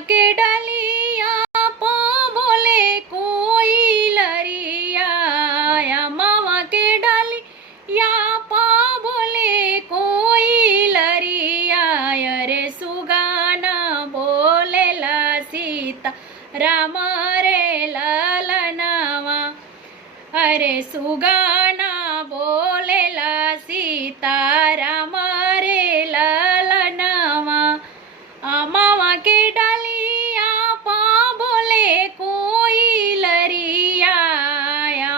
के डलिया पा बोले कोई लरिया, मामा के डलिया पा बोले कोई लरिया। अरे सुगाना बोलेला सीता राम रे ललनावा, अरे सुगाना बोलेला सीता राम रे ललनावा। मामा के डलिया पा बोले कोई लरिया,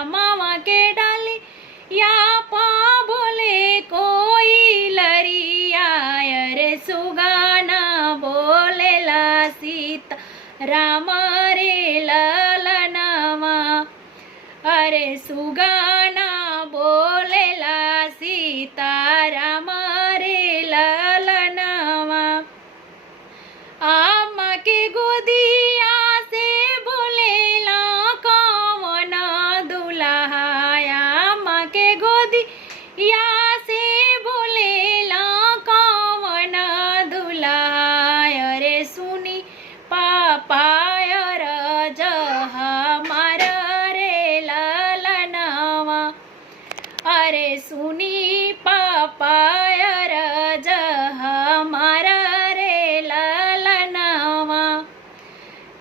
मामा के डलिया पा बोले कोई लरिया। अरे सुगाना बोलेला सीता राम रे ललनावा, अरे सुगाना बोलेला सीता राम रे ललनावा। आमा के गोदिया से बोलेला कौन दुल्हा, आमा के गोदिया से बोलेला कौन दुल्हा। अरे सुनी पापा रज हमार रे ललनावा, अरे सुनी पापा रज हमार रे ललनावा।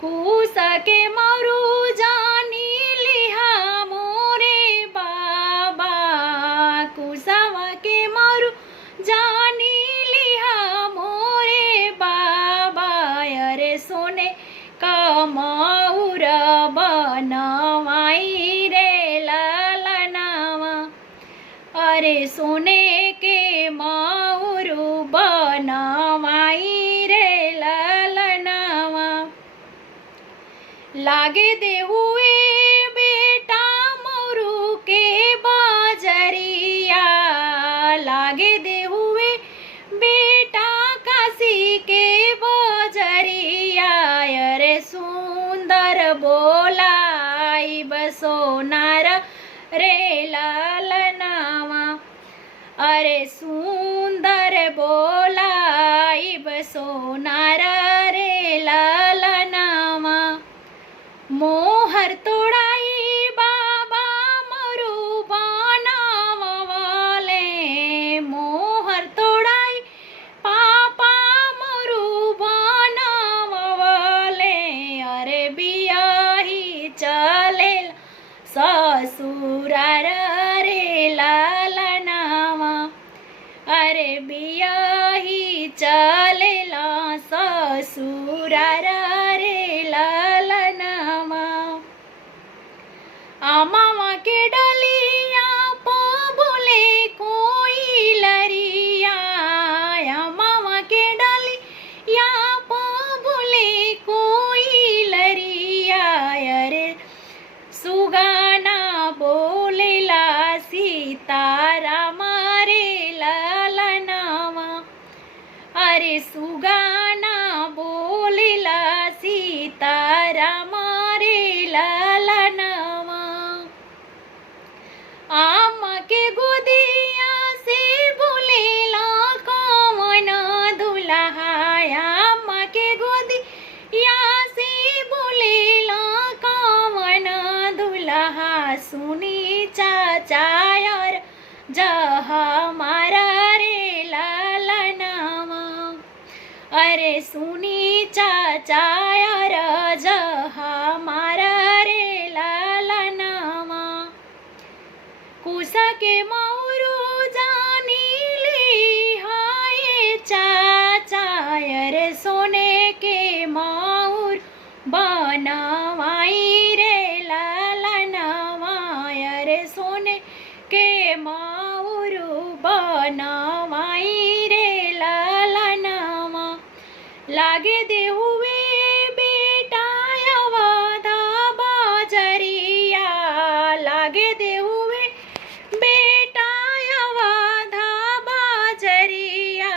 कुसा के मरु जानी लिहा मोरे बाबा, कुसावा के मरु जानी लिहा मोरे बाबा। अरे सोने का मऊर बनवाई रे ललनावा, अरे सोने के मऊर बनवाई रे ललनावा। लागे दे हुए बेटा मोरू के बजरिया, लागे दे हुए बेटा काशी के बजरिया। अरे सुंदर बोलाई बसोनार रे ललनावा, अरे सुंदर बोलाई बसोनार रे ललनावा। मोहर तोड़ाई बाबा मरु बनावले, मोहर तोड़ाई पापा मरु बनावले। अरे बियाही चलेला ससुरार रे ललनावा, अरे बियाही चलेला ससुरार रे ललनावा। मामा के डलिया पा बोले कोई लरिया, मामा के डलिया पा बोले कोई लरिया। अरे सुगाना बोलेला सीता राम रे ललनावा, अरे सुगाना बोलेला सीता राम रे ललनावा। आमा के गोदिया से बोलेला कौन दुल्हा, आमा के गोदिया से बोलेला कौन दुल्हा। सुनी चाचा और जह हमारा रे ललनावा, अरे सुनी चाचा और जह हमारा रे ललनावा। कुसा के मऊरू जानी ली हाय चाचा, अरे सोने के मऊर बनवाई रे ललनावा। अरे सोने के मऊर बनवाई रे ललनावा। लागे दे हुए बेटा अवधा बजरिया, लागे दे हुए बेटा अवधा बजरिया।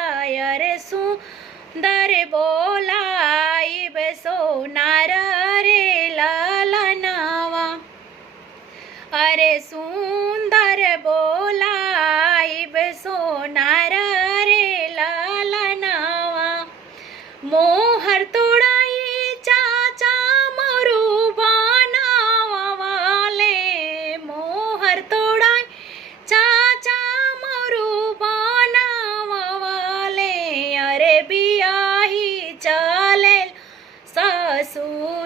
अरे सुंदर बोलाई बसोनार रे ललनावा, अरे सुंदर बोलाई बसोनार रे ललनावा। मोहर तोड़ा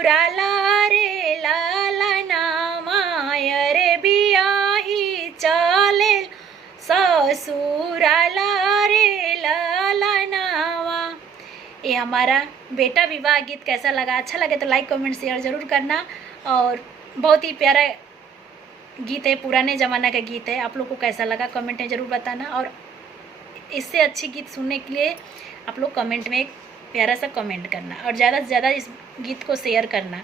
ससुराला रे लाला माय रे बियाही चले ससुराला रे लाला नावा। ये हमारा बेटा विवाह गीत कैसा लगा? अच्छा लगे तो लाइक कमेंट शेयर ज़रूर करना। और बहुत ही प्यारा गीत है, पुराने ज़माना का गीत है। आप लोग को कैसा लगा कमेंट में ज़रूर बताना। और इससे अच्छी गीत सुनने के लिए आप लोग कमेंट में एक प्यारा सा कमेंट करना और ज़्यादा से ज़्यादा इस गीत को शेयर करना।